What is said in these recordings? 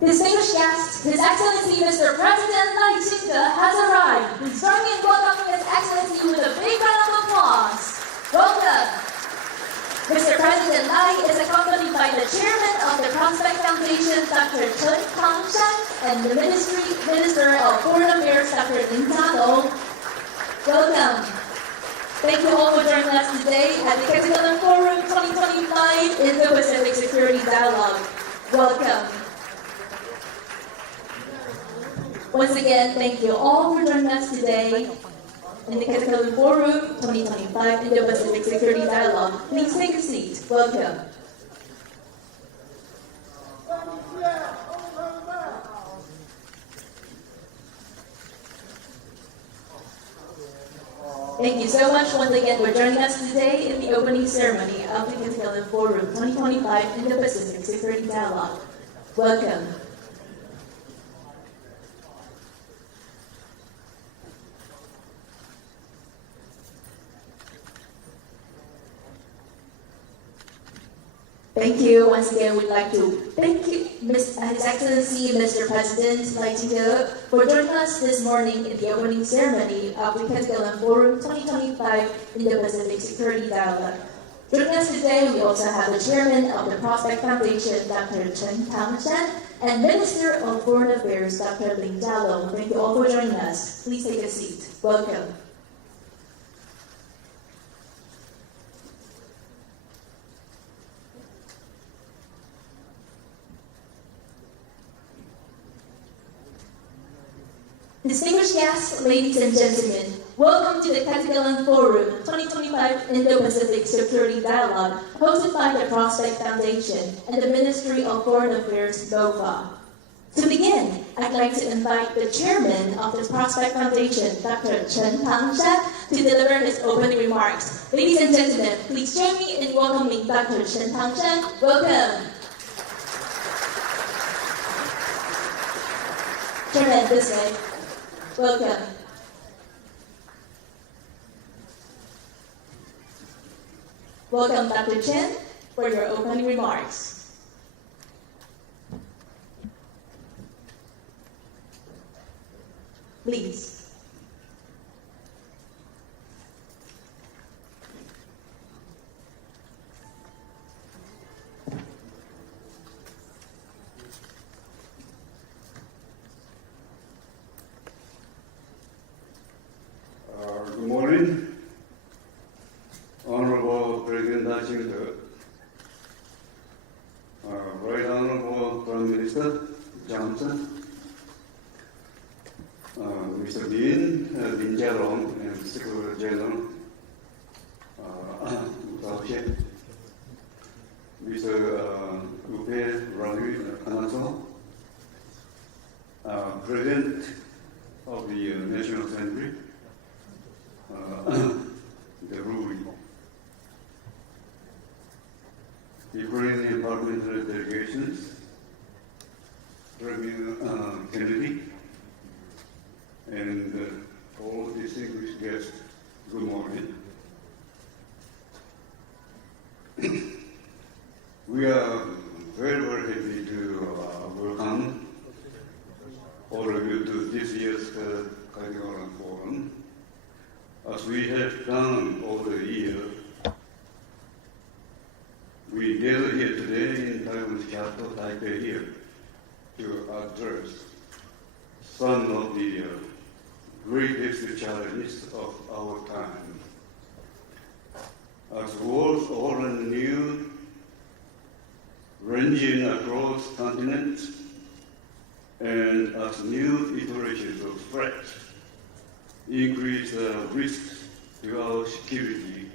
Distinguished guests, His Excellency Mr. President赖清德has arrived. Please join me in welcoming His Excellency with a big round of applause. Welcome. Mr. President Lai is accompanied by the Chairman of the Prospect Foundation, Dr. Chen Tangshan, and the Minister of Foreign Affairs, Dr. Lin Jialong. Welcome. Thank you all for joining us today at the Catalan Forum 2025 Indo-Pacific Security Dialogue. Welcome. Once again, thank you all for joining us today in the Catalan Forum 2025 Indo-Pacific Security Dialogue. Please take a seat. Welcome. Thank you so much once again for joining us today in the opening ceremony of the Catalan Forum 2025 Indo-Pacific Security Dialogue. Welcome. Thank you. Once again, we'd like to thank you, His Excellency, Mr. President Lai Ching-te, for joining us this morning in the opening ceremony of the Catalan Forum 2025 Indo-Pacific Security Dialogue. Joining us today, we also have the Chairman of the Prospect Foundation, Dr. Chen Tangshan, and Minister of Foreign Affairs, Dr. Lin Jialong. Thank you all for joining us. Please take a seat. Welcome. Distinguished guests, ladies and gentlemen, welcome to the Catalan Forum 2025 Indo-Pacific Security Dialogue, hosted by the Prospect Foundation and the Ministry of Foreign Affairs, NOFA. To begin, I'd like to invite the Chairman of the Prospect Foundation, Dr. Chen Tangshan, to deliver his opening remarks. Ladies and gentlemen, please join me in welcoming Dr. Chen Tangshan. Welcome. Chairman, this way. Welcome. Welcome, Dr. Chen, for your opening remarks. Please. Good morning, Honorable President Lai Ching-te, Right Honorable Prime Minister Johnson, Mr. Lin Jialong, and Secretary General Mr. Upe Raju, President of the National Assembly, the ruling Ukrainian parliamentary delegations, Premier Kennedy, and all distinguished guests, good morning. We are very, very happy to welcome all of you to this year's Catalan Forum. As we have done over the year, we gather here today in Taiwan's capital, Taipei here, to address some of the greatest challenges of our time. As wars old and new, ranging across continents, and as new iterations of threats increase risks to our security,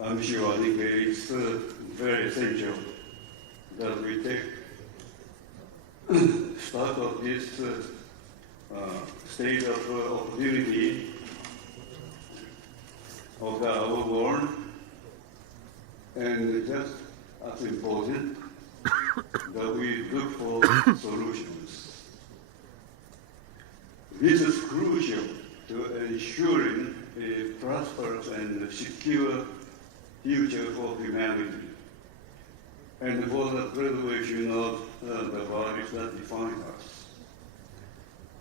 I think it's very essential that we take stock of this state of opportunity of our world, and just as important that we look for solutions. This is crucial to ensuring a prosperous and secure future for humanity. and for the preservation of the values that define us,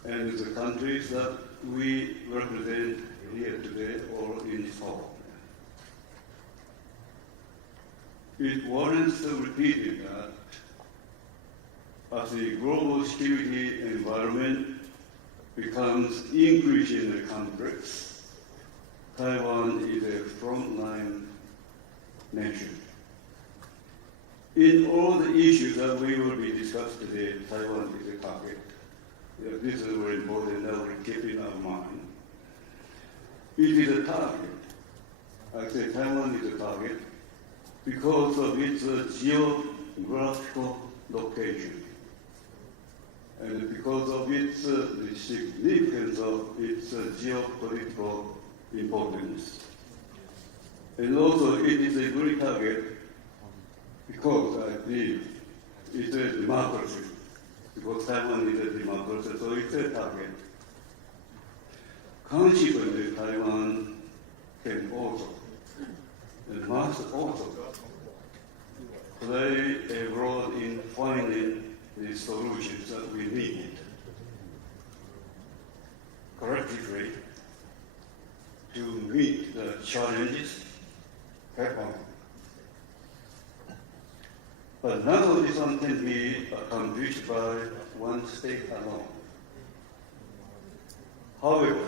and the countries that we represent here today or in fall. It warrants repeating that as the global security environment becomes increasingly complex, Taiwan is a frontline nation. In all the issues that we will be discussed today, Taiwan is a target. This is very important that we keep in our mind. It is a target. I say Taiwan is a target because of its geographical location and because of its the significance of its geopolitical importance. And also it is a great target because I believe it's a democracy, because Taiwan is a democracy, so it's a target. Consequently, Taiwan can also and must also play a role in finding the solutions that we need collectively to meet the challenges head on. But none of this one can be accomplished by one state alone. However,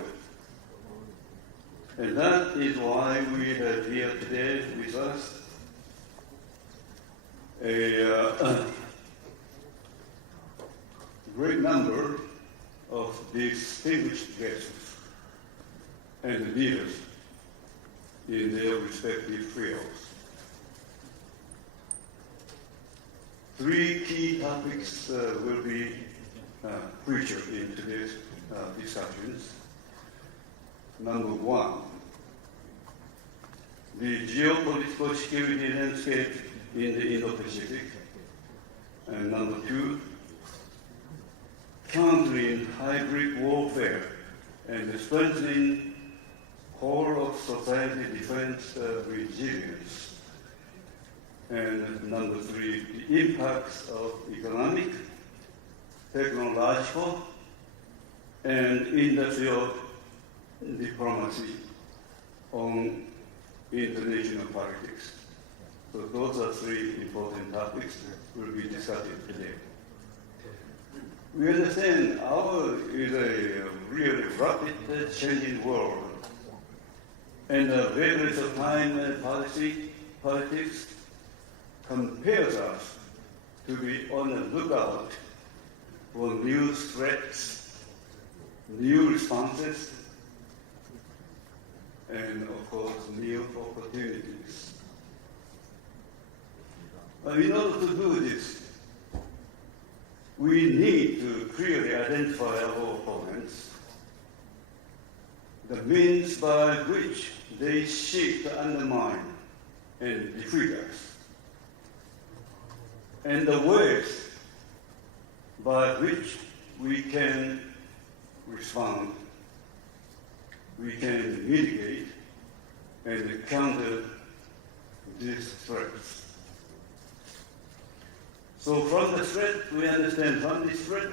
and that is why we have here today with us a great number of distinguished guests and leaders in their respective fields. Three key topics will be featured in today's discussions. Number one, the geopolitical security landscape in the Indo-Pacific. And number two, countering hybrid warfare and strengthening whole of society defense resilience. And number three, the impacts of economic, technological, and industrial diplomacy on international politics. So those are three important topics that we'll be discussing today. We understand our is a really rapid changing world, and the various of time and politics compels us to be on the lookout for new threats, new responses, and of course, new opportunities. But in order to do this, we need to clearly identify our opponents, the means by which they seek to undermine and defeat us, and the ways by which we can respond, we can mitigate and counter these threats. So from the threat, we understand from the threat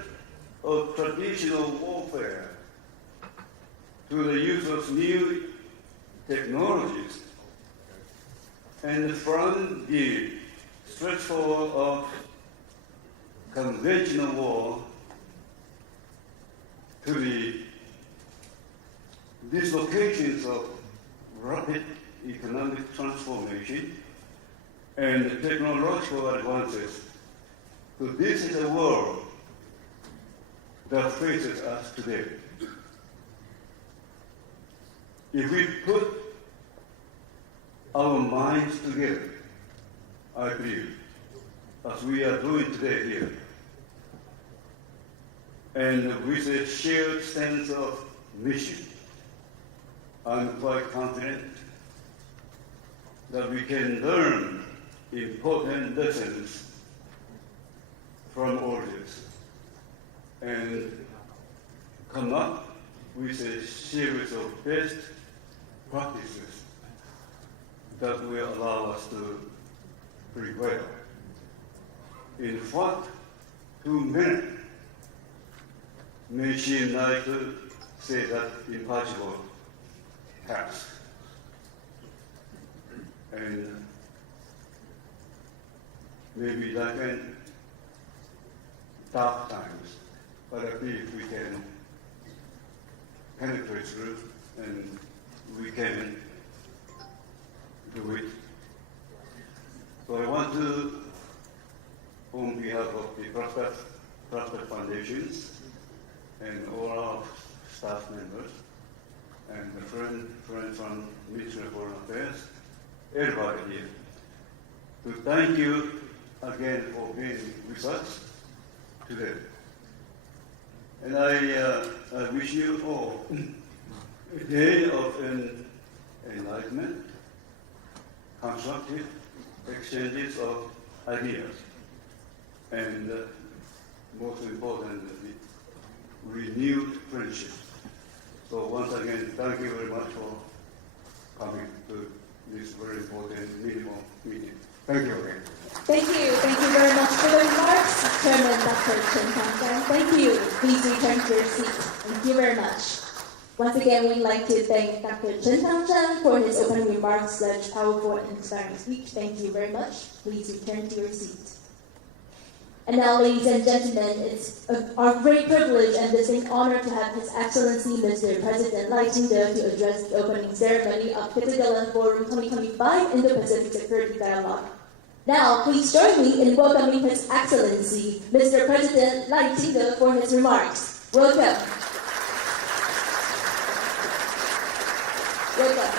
of traditional warfare to the use of new technologies, and from the stressful of conventional war to the dislocations of rapid economic transformation and technological advances. So this is a world that faces us today. If we put our minds together, I believe, as we are doing today here, and with a shared sense of mission, I'm quite confident that we can learn important lessons from all this and come up with a series of best practices that will allow us to prevail in what to many may seem like say that impossible task. And maybe that in dark times, but I believe we can penetrate through and we can do it. So I want to, on behalf of the Prospect Foundations and all our staff members and the friends from Ministry of Foreign Affairs, everybody here, to thank you again for being with us today. And I wish you all a day of enlightenment, constructive exchanges of ideas, and most importantly, renewed friendship. So once again, thank you very much for coming to this very important meeting. Thank you again. Thank you very much for the remarks, Chairman Dr. Chen Tang. Thank you. Please return to your seat. Thank you very much. Once again, we'd like to thank Dr. Chen Tang for his opening remarks, such powerful and inspiring speech. Thank you very much. Please return to your seat. And now, ladies and gentlemen, it's our great privilege and distinct honor to have His Excellency Mr. President赖清德to address the opening ceremony of Kitagalan Forum 2025 Indo-Pacific Security Dialogue. Now, please join me in welcoming His Excellency Mr. President赖清德for his remarks. Welcome. Welcome.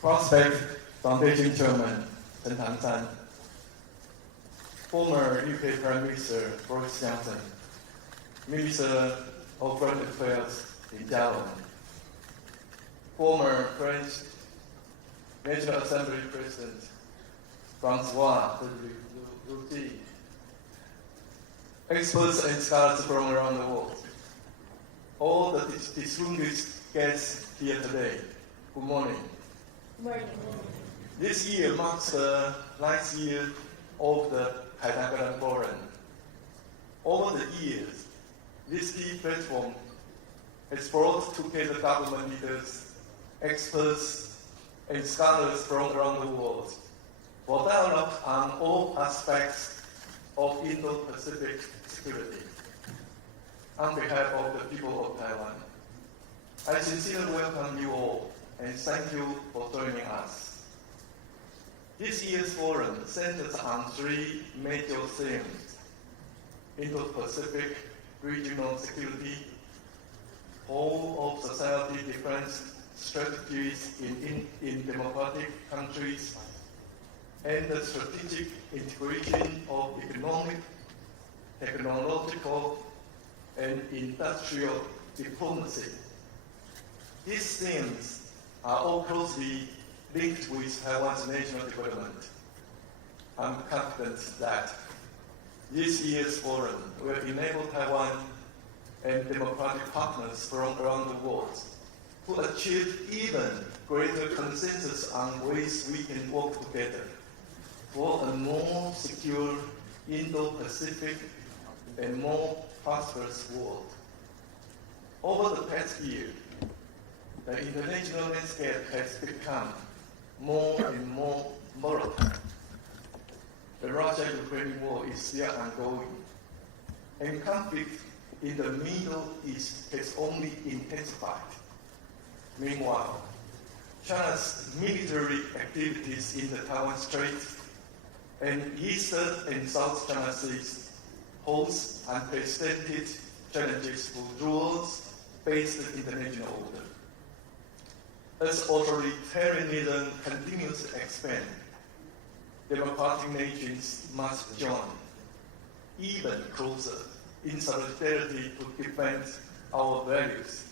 Prospect Foundation Chairman Chen Tang, former UK Prime Minister Boris Johnson, Minister of Foreign Affairs Li Jialong, former French National Assembly President Francois Rudy, experts and scholars from around the world, all the distinguished guests here today, good morning. This year marks the 9th year of the凯达格兰Forum. Over the years, this key platform has brought together government leaders, experts, and scholars from around the world for dialogue on all aspects of Indo-Pacific security. On behalf of the people of Taiwan, I sincerely welcome you all and thank you for joining us. This year's forum centers on 3 major themes: Indo-Pacific regional security, whole of society defense strategies in democratic countries, and the strategic integration of economic, technological, and industrial diplomacy. These themes are all closely linked with Taiwan's national development. I'm confident that this year's forum will enable Taiwan and democratic partners from around the world to achieve even greater consensus on ways we can work together for a more secure Indo-Pacific and more prosperous world. Over the past year, the international landscape has become more and more volatile. The Russia-Ukraine war is still ongoing, and conflict in the Middle East has only intensified. Meanwhile, China's military activities in the Taiwan Strait and Eastern and South China Seas pose unprecedented challenges for rules-based international order. As authoritarianism continues to expand, democratic nations must join even closer in solidarity to defend our values.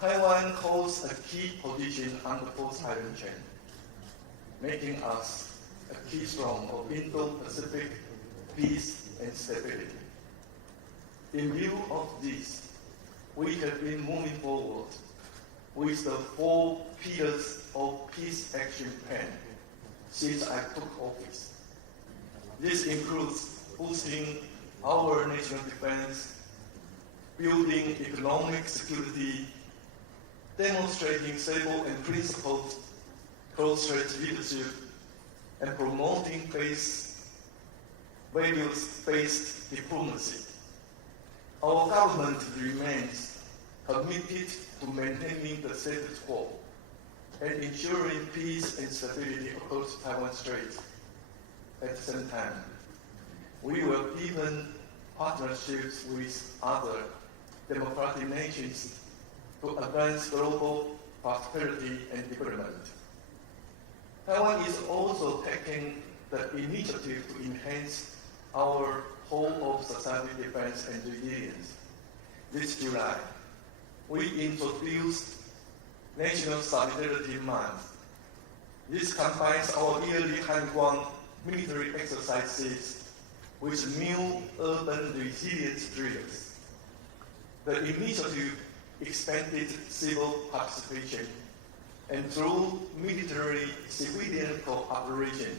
Taiwan holds a key position on the Fourth Island chain, making us a keystone of Indo-Pacific peace and stability. In view of this, we have been moving forward with the 4 pillars of peace action plan since I took office. This includes boosting our national defense, building economic security, demonstrating stable and principled cross-strait leadership, and promoting values-based diplomacy. Our government remains committed to maintaining the status quo and ensuring peace and stability across Taiwan Strait. At the same time, we will deepen partnerships with other democratic nations to advance global prosperity and development. Taiwan is also taking the initiative to enhance our whole of society defense and resilience. This July, we introduced National Solidarity Month. This combines our yearly Hanguang military exercises with new urban resilience drills. The initiative expanded civil participation and through military-civilian cooperation,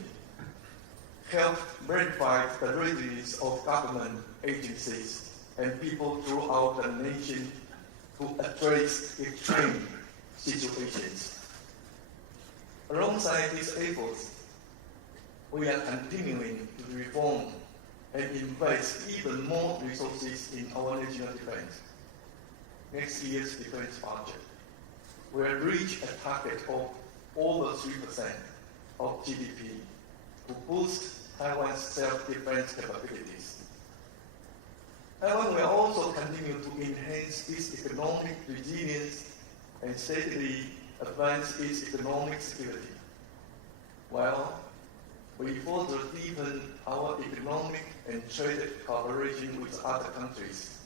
helped verify the readiness of government agencies and people throughout the nation to address extreme situations. Alongside these efforts, we are continuing to reform and invest even more resources in our national defense. Next year's defense budget will reach a target of over 3% of GDP to boost Taiwan's self-defense capabilities. Taiwan will also continue to enhance its economic resilience and steadily advance its economic security, while we further deepen our economic and trade cooperation with other countries.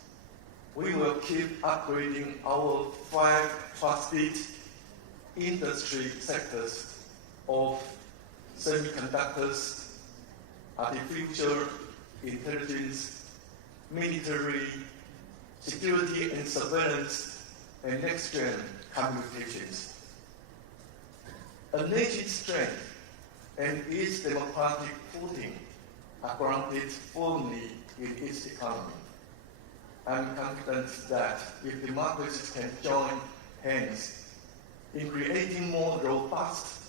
We will keep upgrading our 5 trusted industry sectors of semiconductors, artificial intelligence, military, security and surveillance, and next-gen communications. A nation's strength and its democratic footing are grounded firmly in its economy. I'm confident that if democracies can join hands in creating more robust,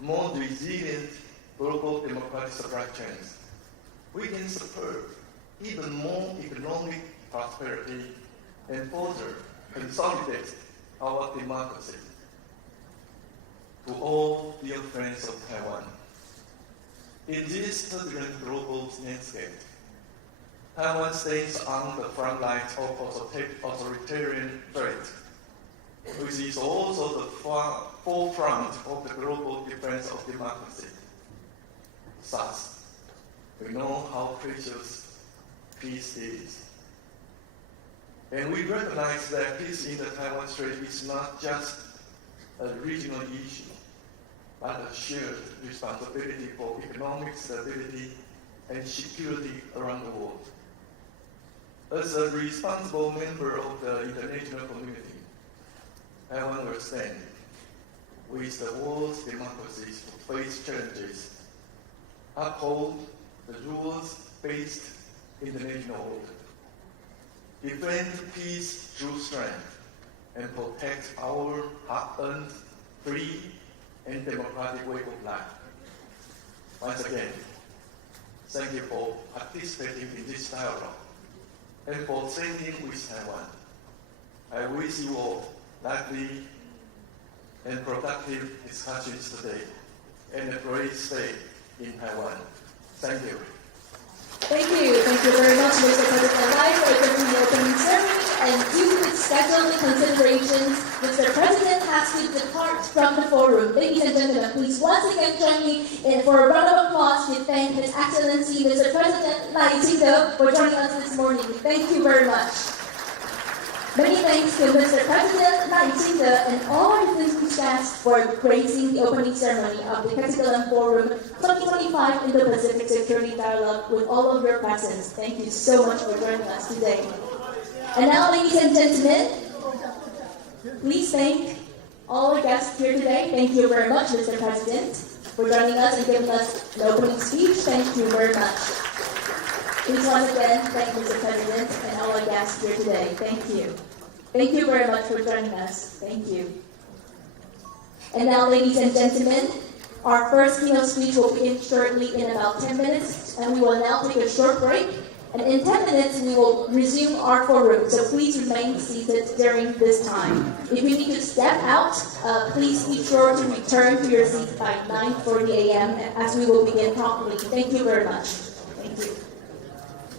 more resilient global democratic supply chains, we can support even more economic prosperity and further consolidate our democracy. To all dear friends of Taiwan, in this turbulent global landscape, Taiwan stands on the front lines of authoritarian threat, which is also the forefront of the global defense of democracy. Thus, we know how precious peace is. And we recognize that peace in the Taiwan Strait is not just a regional issue, but a shared responsibility for economic stability and security around the world. As a responsible member of the international community, Taiwan will stand with the world's democracies to face challenges, uphold the rules-based international order, defend peace through strength, and protect our hard-earned, free, and democratic way of life. Once again, thank you for participating in this dialogue and for standing with Taiwan. I wish you all lively and productive discussions today and a great stay in Taiwan. Thank you. Thank you. Thank you very much, Mr. President Lai, for attending the opening ceremony. And due to scheduled considerations, Mr. President has to depart from the forum. Ladies and gentlemen, please once again join me for a round of applause to thank His Excellency, Mr. President赖清德, for joining us this morning. Thank you very much. Many thanks to Mr. President Lai清德and all distinguished guests for gracing the opening ceremony of the凱達格蘭 Forum 2025 Indo-Pacific Security Dialogue with all of your presence. Thank you so much for joining us today. And now, ladies and gentlemen, please thank all our guests here today. Thank you very much, Mr. President, for joining us and giving us the opening speech. Thank you very much. Please once again thank Mr. President and all our guests here today. Thank you. Thank you very much for joining us. Thank you. And now, ladies and gentlemen, our first keynote speech will begin shortly in about 10 minutes, and we will now take a short break. And in 10 minutes, we will resume our forum, so please remain seated during this time. If you need to step out, please be sure to return to your seats by 9:40 a.m. as we will begin promptly. Thank you very much. Thank you.